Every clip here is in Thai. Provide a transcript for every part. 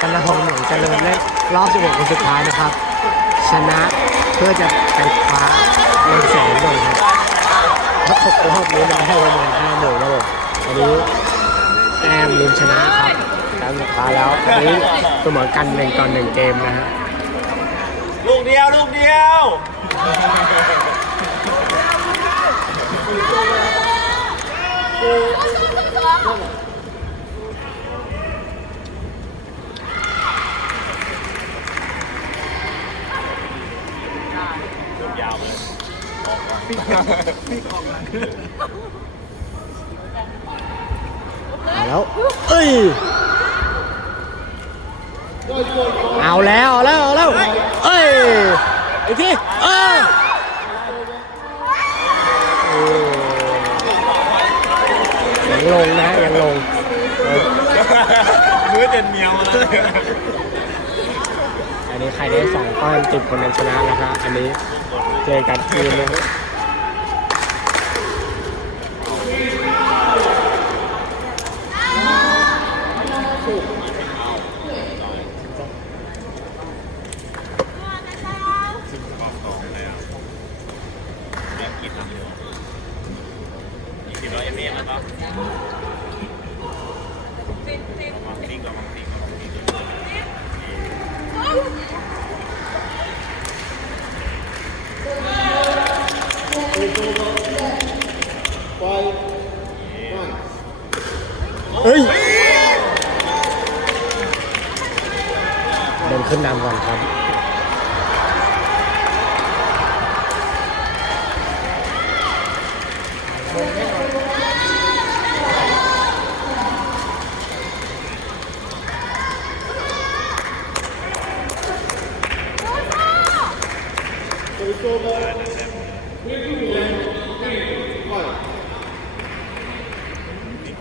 กันละหงหนองเจริญเล่นรอบ 16 คนสุดท้ายนะครับ ชนะเพื่อจะไปคว้าเงินแสนก่อนครับรอบรอบนี้เราให้ประมาณ5หมื่นนะผมอันนี้แอมลืมชนะครับครั้งสุดท้ายแล้วอันนี้เสมอกันหนึ่งต่อหนึ่งเกมนะฮะลูกเดียว ลูกเดียว เอาแล้ว เอ้ย เอาแล้ว เอาแล้ว เอาแล้ว เอ้ยอีกทีเอ้ยโอ้ยังลงนะยังลงเออมือเต็นเมียวแล้วอันนี้ใครได้สองก้อนติดคนนั้นชนะนะครับอันนี้เจอกันคืนนะ ฮะกี่ร้อยเมตรแล้วครับางทิ้งก่อนวางทิ้งก่อนวางทิ้งก่อนเฮ้ยเดินขึ้นนำก่อนครับ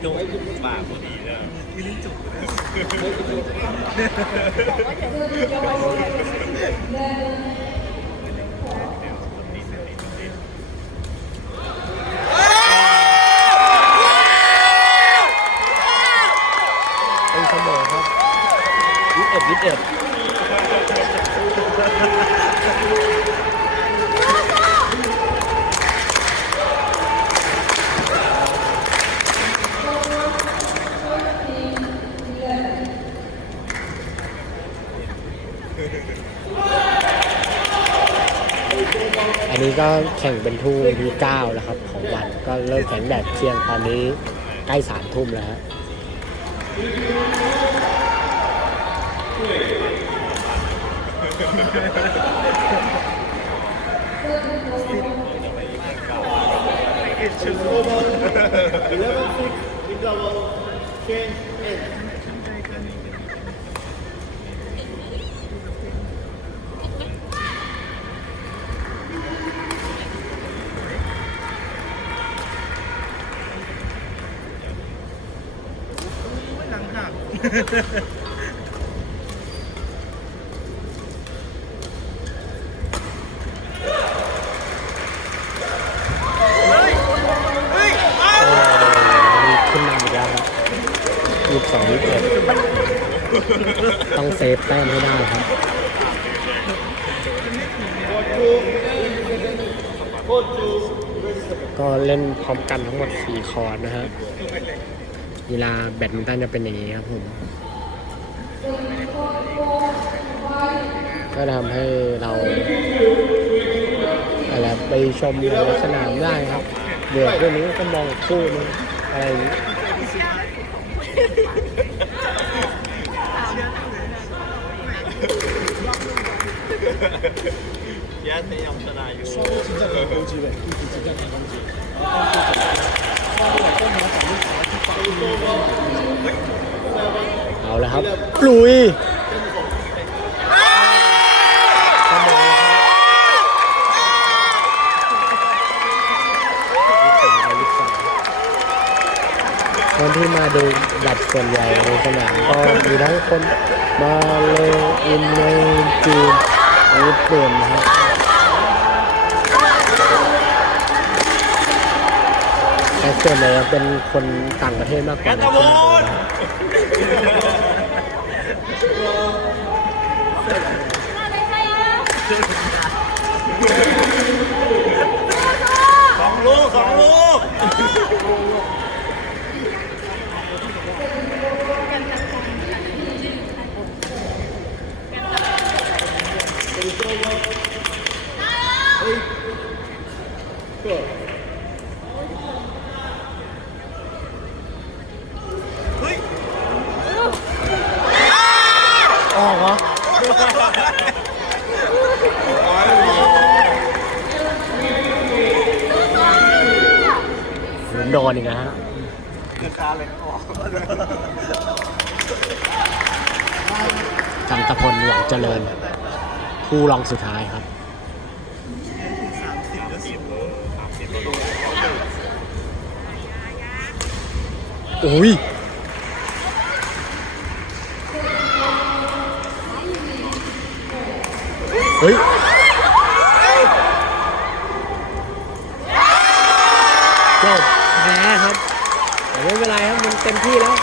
จุกบ้าพอดีแล้วเป็นเสมอครับยี่สิบเอ็ดยี่สิบเอ็ด อันนี้ก็แข่งเป็นทุ่มที่9แล้วครับของวันก็เริ่มแข่งแบบเที่ยงตอนนี้ใกล้สามทุ่มแล้วฮะ ขึ้นนำอีกแล้วครับยี่สิบสองยี่สิบเอ็ดต้องเซฟแต้มให้ได้ครับก็เล่นพร้อมกันทั้งหมด 4 คอร์ดนะฮะ กีฬาแบดมินตันจะเป็นอย่างนี้ครับผม ก็ทำให้เราอะไรไปชมในสนามได้ครับเบื่อคู่นี้ก็มองอีกคู่นึงอะไรอย่างนี้แย่เสียงชนะอยู่ เอาแล้วครับลุยคนที่มาดูบัตรส่วนใหญ่ในสนามก็มีทั้งคนมาเลยอินเลยจีนญี่ปุ่นนะครับ กเตอร์เลยเป็นคนต่างประเทศมากกว่านะสองลูกสองลูกเฮ้ย โดนอีกนะฮะกันตะพลหวังเจริญคู่รองสุดท้ายครับโอ้ย เฮ้ยจบแพ้ครับแต่ไม่เป็นไรครับมันเต็มที่แล้ว